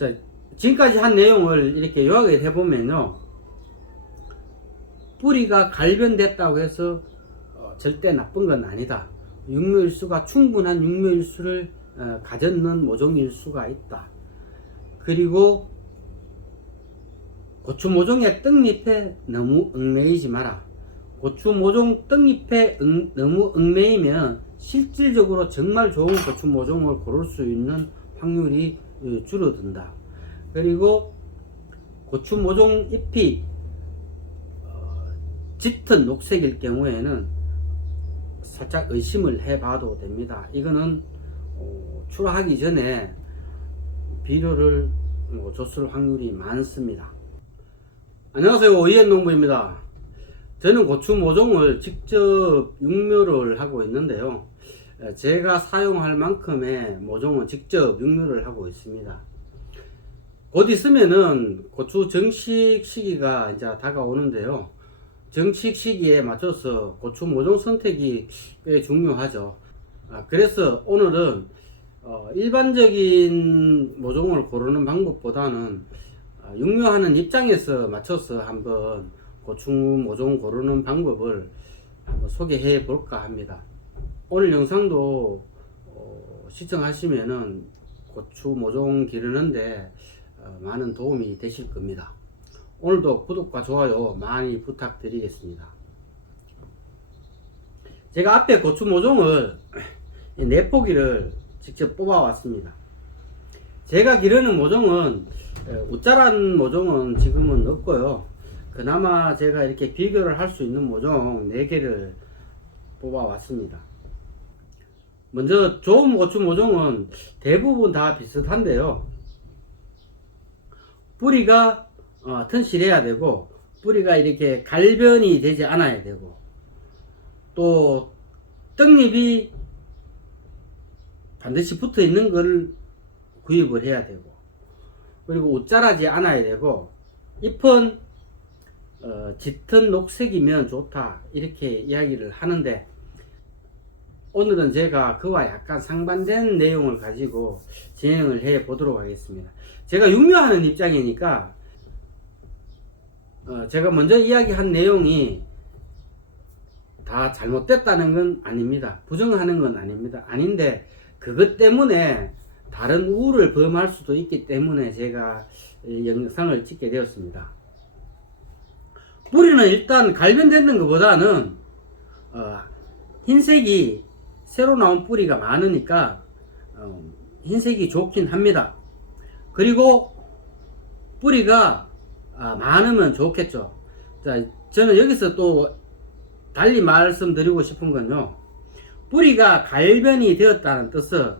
자, 지금까지 한 내용을 이렇게 요약을 해보면요, 뿌리가 갈변됐다고 해서 절대 나쁜 건 아니다. 육묘일수가 충분한 육묘일수를 가졌는 모종일 수가 있다. 그리고 고추 모종의 떡잎에 너무 얽매이지 마라. 고추 모종 떡잎에 너무 얽매이면 실질적으로 정말 좋은 고추 모종을 고를 수 있는 확률이 줄어든다. 그리고 고추 모종 잎이 짙은 녹색일 경우에는 살짝 의심을 해봐도 됩니다. 이거는 출하하기 전에 비료를 줬을 확률이 많습니다. 안녕하세요, 오이엔농부입니다. 저는 고추 모종을 직접 육묘를 하고 있는데요, 제가 사용할 만큼의 모종은 직접 육묘를 하고 있습니다. 곧 있으면은 고추 정식 시기가 이제 다가오는데요, 정식 시기에 맞춰서 고추 모종 선택이 꽤 중요하죠. 그래서 오늘은 일반적인 모종을 고르는 방법보다는 육묘하는 입장에서 맞춰서 한번 고추 모종 고르는 방법을 한번 소개해 볼까 합니다. 오늘 영상도 시청하시면은 고추 모종 기르는데 많은 도움이 되실 겁니다. 오늘도 구독과 좋아요 많이 부탁드리겠습니다. 제가 앞에 고추 모종을 4포기를 직접 뽑아 왔습니다. 제가 기르는 모종은 우짜란 모종은 지금은 없고요, 그나마 제가 이렇게 비교를 할 수 있는 모종 4개를 뽑아 왔습니다. 먼저 좋은 고추 모종은 대부분 다 비슷한데요, 뿌리가 튼실해야 되고, 뿌리가 이렇게 갈변이 되지 않아야 되고, 또 떡잎이 반드시 붙어 있는 걸 구입을 해야 되고, 그리고 옷자라지 않아야 되고, 잎은 짙은 녹색이면 좋다, 이렇게 이야기를 하는데, 오늘은 제가 그와 약간 상반된 내용을 가지고 진행을 해 보도록 하겠습니다. 제가 육묘하는 입장이니까 제가 먼저 이야기한 내용이 다 잘못됐다는 건 아닙니다. 부정하는 건 아닙니다. 아닌데 그것 때문에 다른 우를 범할 수도 있기 때문에 제가 영상을 찍게 되었습니다. 뿌리는 일단 갈변되는 것보다는 흰색이 새로 나온 뿌리가 많으니까 흰색이 좋긴 합니다. 그리고 뿌리가 많으면 좋겠죠. 자, 저는 여기서 또 달리 말씀드리고 싶은 건요, 뿌리가 갈변이 되었다는 뜻은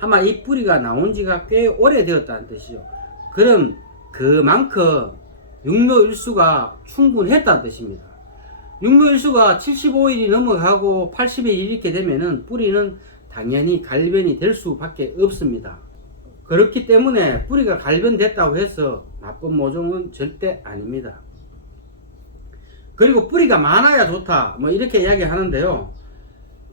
아마 이 뿌리가 나온 지가 꽤 오래 되었다는 뜻이죠. 그럼 그만큼 육묘일수가 충분했다는 뜻입니다. 육묘일수가 75일이 넘어가고 80일 이렇게 되면은 뿌리는 당연히 갈변이 될 수밖에 없습니다. 그렇기 때문에 뿌리가 갈변됐다고 해서 나쁜 모종은 절대 아닙니다. 그리고 뿌리가 많아야 좋다, 뭐 이렇게 이야기 하는데요,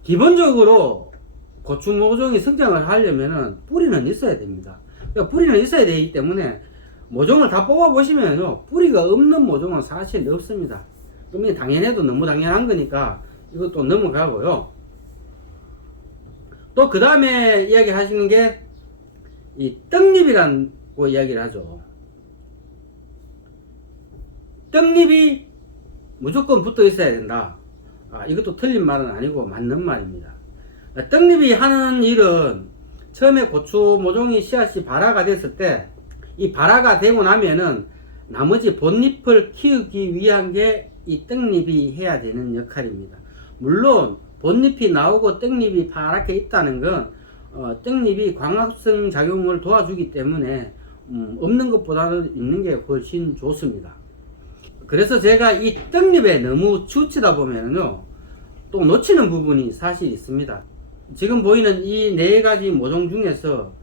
기본적으로 고추 모종이 성장을 하려면은 뿌리는 있어야 됩니다. 그러니까 뿌리는 있어야 되기 때문에 모종을 다 뽑아 보시면요, 뿌리가 없는 모종은 사실 없습니다. 그러면 당연해도 너무 당연한 거니까 이것도 넘어가고요. 또 그 다음에 이야기 하시는 게 이 떡잎이라고 이야기를 하죠. 떡잎이 무조건 붙어 있어야 된다. 이것도 틀린 말은 아니고 맞는 말입니다. 떡잎이 하는 일은 처음에 고추 모종이 씨앗이 발화가 됐을 때, 이 발화가 되고 나면은 나머지 본잎을 키우기 위한 게 이 떡잎이 해야 되는 역할입니다. 물론 본잎이 나오고 떡잎이 파랗게 있다는 건 떡잎이 광합성 작용을 도와주기 때문에 없는 것보다는 있는 게 훨씬 좋습니다. 그래서 제가 이 떡잎에 너무 치우치다 보면요, 또 놓치는 부분이 사실 있습니다. 지금 보이는 이 4가지 모종 중에서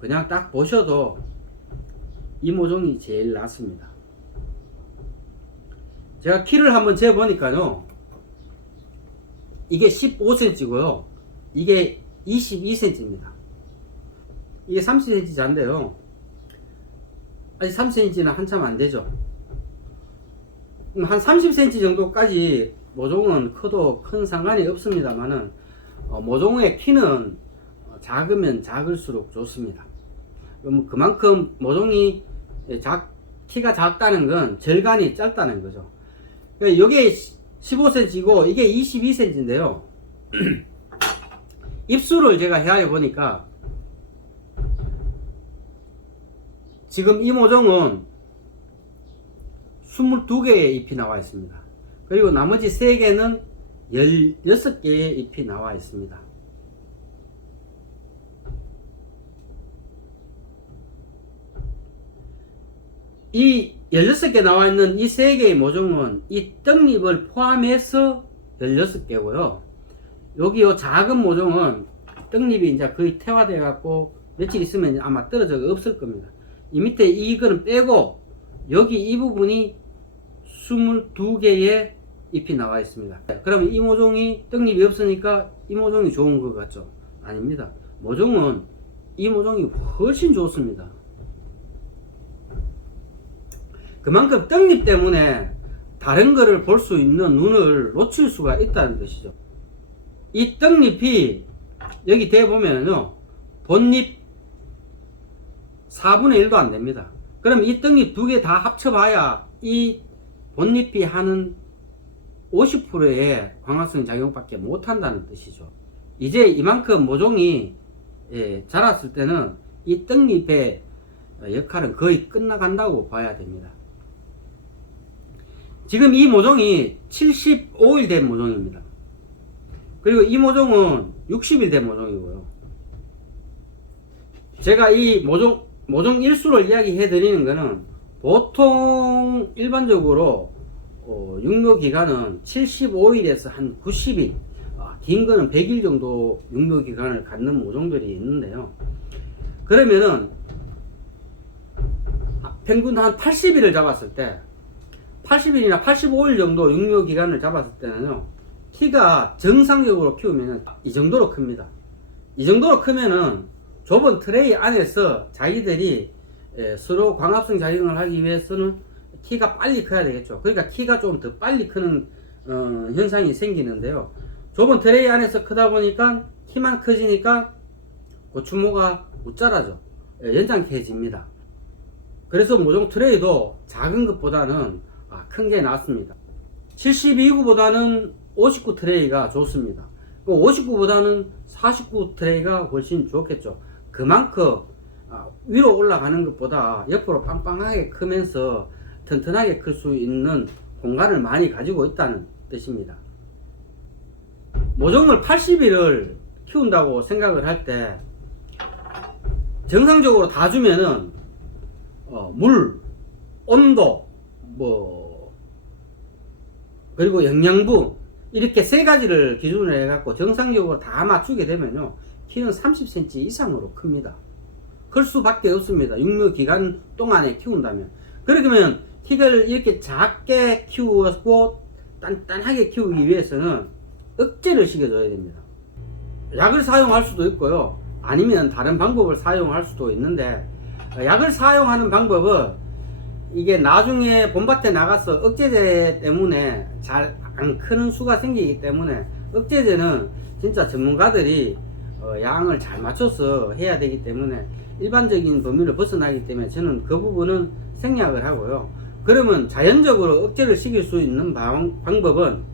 그냥 딱 보셔도 이 모종이 제일 낫습니다. 제가 키를 한번 재보니까요, 이게 15cm고요 이게 22cm입니다. 이게 30cm 잔데요, 아직 3cm는 한참 안 되죠. 한 30cm 정도까지 모종은 커도 큰 상관이 없습니다만은 모종의 키는 작으면 작을수록 좋습니다. 그만큼 모종이 키가 작다는 건 절간이 짧다는 거죠. 이게 15cm고 이게 22cm인데요. 입수를 제가 헤아려 보니까 지금 이 모종은 22개의 잎이 나와 있습니다. 그리고 나머지 3개는 16개의 잎이 나와 있습니다. 이 16개 나와 있는 이 3개의 모종은 이 떡잎을 포함해서 16개고요. 여기 요 작은 모종은 떡잎이 이제 거의 태화돼 갖고 며칠 있으면 아마 떨어져 없을 겁니다. 이 밑에 이거는 빼고 여기 이 부분이 22개의 잎이 나와 있습니다. 그러면 이 모종이 떡잎이 없으니까 이 모종이 좋은 것 같죠? 아닙니다. 모종은 이 모종이 훨씬 좋습니다. 그만큼 떡잎 때문에 다른 거를 볼 수 있는 눈을 놓칠 수가 있다는 뜻이죠. 이 떡잎이 여기 대보면요, 본잎 4분의 1도 안 됩니다. 그럼 이 떡잎 2개 다 합쳐봐야 이 본잎이 하는 50%의 광합성 작용밖에 못한다는 뜻이죠. 이제 이만큼 모종이 자랐을 때는 이 떡잎의 역할은 거의 끝나간다고 봐야 됩니다. 지금 이 모종이 75일 된 모종입니다. 그리고 이 모종은 60일 된 모종이고요. 제가 이 모종 일수를 이야기해 드리는 것은 보통 일반적으로 육묘기간은 75일에서 한 90일, 긴 거는 100일 정도 육묘기간을 갖는 모종들이 있는데요. 그러면은 평균 한 80일을 잡았을 때 80일이나 85일 정도 육묘기간을 잡았을 때는요, 키가 정상적으로 키우면 이 정도로 큽니다. 이 정도로 크면은 좁은 트레이 안에서 자기들이 서로 광합성 작용을 하기 위해서는 키가 빨리 커야 되겠죠. 그러니까 키가 좀 더 빨리 크는 현상이 생기는데요. 좁은 트레이 안에서 크다 보니까 키만 커지니까 고추모가 못 자라죠. 연장해집니다. 그래서 모종 트레이도 작은 것보다는 큰 게 낫습니다. 72구보다는 59 트레이가 좋습니다. 59보다는 49 트레이가 훨씬 좋겠죠. 그만큼 위로 올라가는 것보다 옆으로 빵빵하게 크면서 튼튼하게 클 수 있는 공간을 많이 가지고 있다는 뜻입니다. 모종을 80일을 키운다고 생각을 할 때 정상적으로 다 주면은 물, 온도, 그리고 영양분 이렇게 3가지를 기준으로 해갖고 정상적으로 다 맞추게 되면요, 키는 30cm 이상으로 큽니다. 클 수밖에 없습니다. 육묘기간 동안에 키운다면. 그러면 키를 이렇게 작게 키우고 단단하게 키우기 위해서는 억제를 시켜줘야 됩니다. 약을 사용할 수도 있고요, 아니면 다른 방법을 사용할 수도 있는데, 약을 사용하는 방법은 이게 나중에 봄밭에 나가서 억제제 때문에 잘 안 크는 수가 생기기 때문에, 억제제는 진짜 전문가들이 양을 잘 맞춰서 해야 되기 때문에 일반적인 범위를 벗어나기 때문에 저는 그 부분은 생략을 하고요. 그러면 자연적으로 억제를 시킬 수 있는 방법은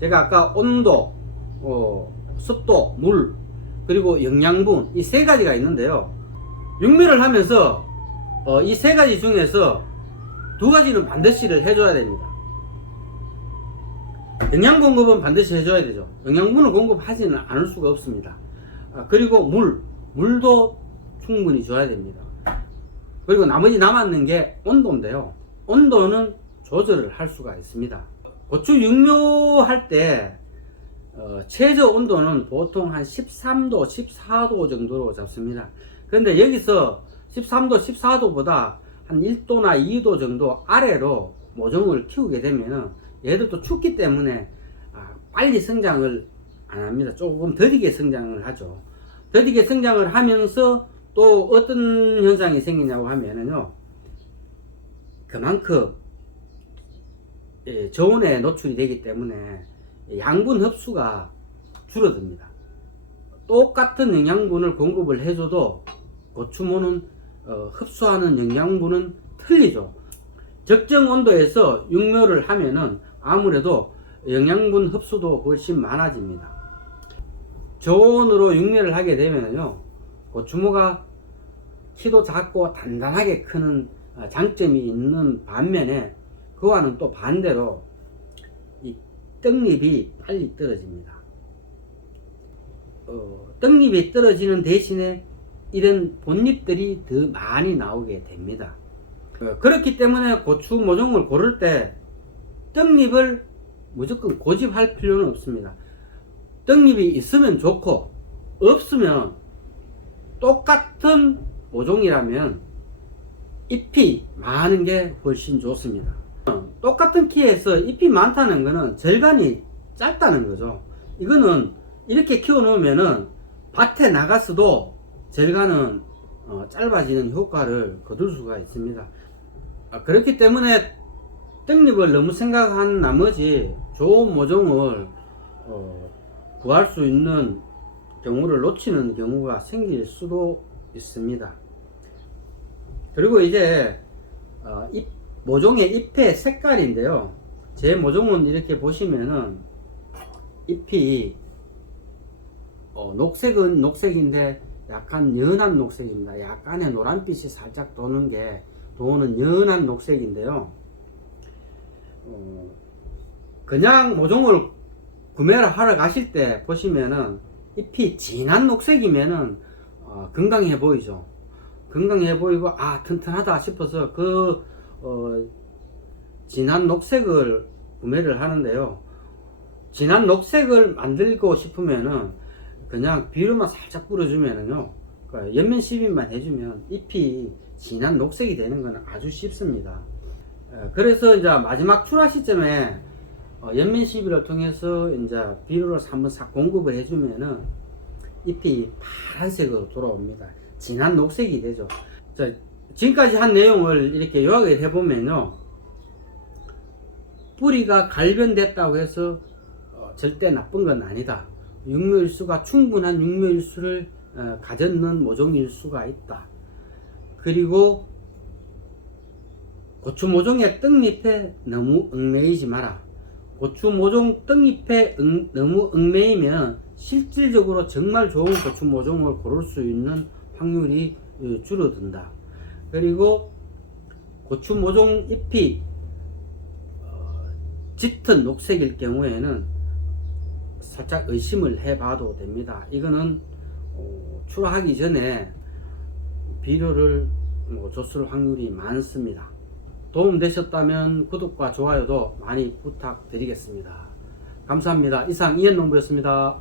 제가 아까 온도, 습도, 물, 그리고 영양분 이 3가지가 있는데요. 육묘를 하면서 이 3가지 중에서 2가지는 반드시를 해줘야 됩니다. 영양 공급은 반드시 해줘야 되죠. 영양분을 공급하지는 않을 수가 없습니다. 그리고 물도 충분히 줘야 됩니다. 그리고 나머지 남았는 게 온도인데요. 온도는 조절을 할 수가 있습니다. 고추 육묘할 때 최저 온도는 보통 한 13도, 14도 정도로 잡습니다. 그런데 여기서 13도, 14도보다 한 1도나 2도 정도 아래로 모종을 키우게 되면은 얘들도 춥기 때문에 빨리 성장을 안 합니다. 조금 더디게 성장을 하죠. 더디게 성장을 하면서 또 어떤 현상이 생기냐고 하면은요, 그만큼 저온에 노출이 되기 때문에 양분 흡수가 줄어듭니다. 똑같은 영양분을 공급을 해줘도 고추모는 흡수하는 영양분은 틀리죠. 적정 온도에서 육묘를 하면은 아무래도 영양분 흡수도 훨씬 많아집니다. 저온으로 육묘를 하게 되면요, 고추모가 키도 작고 단단하게 크는 장점이 있는 반면에, 그와는 또 반대로 이 떡잎이 빨리 떨어집니다. 떡잎이 떨어지는 대신에 이런 본잎들이 더 많이 나오게 됩니다. 그렇기 때문에 고추 모종을 고를 때 떡잎을 무조건 고집할 필요는 없습니다. 떡잎이 있으면 좋고, 없으면 똑같은 모종이라면 잎이 많은 게 훨씬 좋습니다. 똑같은 키에서 잎이 많다는 거는 절간이 짧다는 거죠. 이거는 이렇게 키워 놓으면은 밭에 나갔어도 절간은 짧아지는 효과를 거둘 수가 있습니다. 그렇기 때문에 떡잎을 너무 생각한 나머지 좋은 모종을 구할 수 있는 경우를 놓치는 경우가 생길 수도 있습니다. 그리고 이제 모종의 잎의 색깔인데요, 제 모종은 이렇게 보시면은 잎이 녹색은 녹색인데 약간 연한 녹색입니다. 약간의 노란빛이 살짝 도는 연한 녹색인데요, 그냥 모종을 구매를 하러 가실 때 보시면은 잎이 진한 녹색이면은 건강해 보이죠. 건강해 보이고 튼튼하다 싶어서 진한 녹색을 구매를 하는데요, 진한 녹색을 만들고 싶으면은 그냥 비료만 살짝 뿌려주면은요, 연면 시비만 해주면 잎이 진한 녹색이 되는 건 아주 쉽습니다. 그래서 이제 마지막 출하 시점에 연면 시비를 통해서 이제 비료를 한번 싹 공급을 해주면은 잎이 파란색으로 돌아옵니다. 진한 녹색이 되죠. 자, 지금까지 한 내용을 이렇게 요약을 해보면요, 뿌리가 갈변됐다고 해서 절대 나쁜 건 아니다. 육묘일수가 충분한 육묘일수를 가졌는 모종일 수가 있다. 그리고 고추 모종의 떡잎에 너무 얽매이지 마라. 고추 모종 떡잎에 너무 얽매이면 실질적으로 정말 좋은 고추 모종을 고를 수 있는 확률이 줄어든다. 그리고 고추 모종 잎이 짙은 녹색일 경우에는 살짝 의심을 해봐도 됩니다. 이거는 출하하기 전에 비료를 줬을 확률이 많습니다. 도움 되셨다면 구독과 좋아요도 많이 부탁드리겠습니다. 감사합니다. 이상 이현농부였습니다.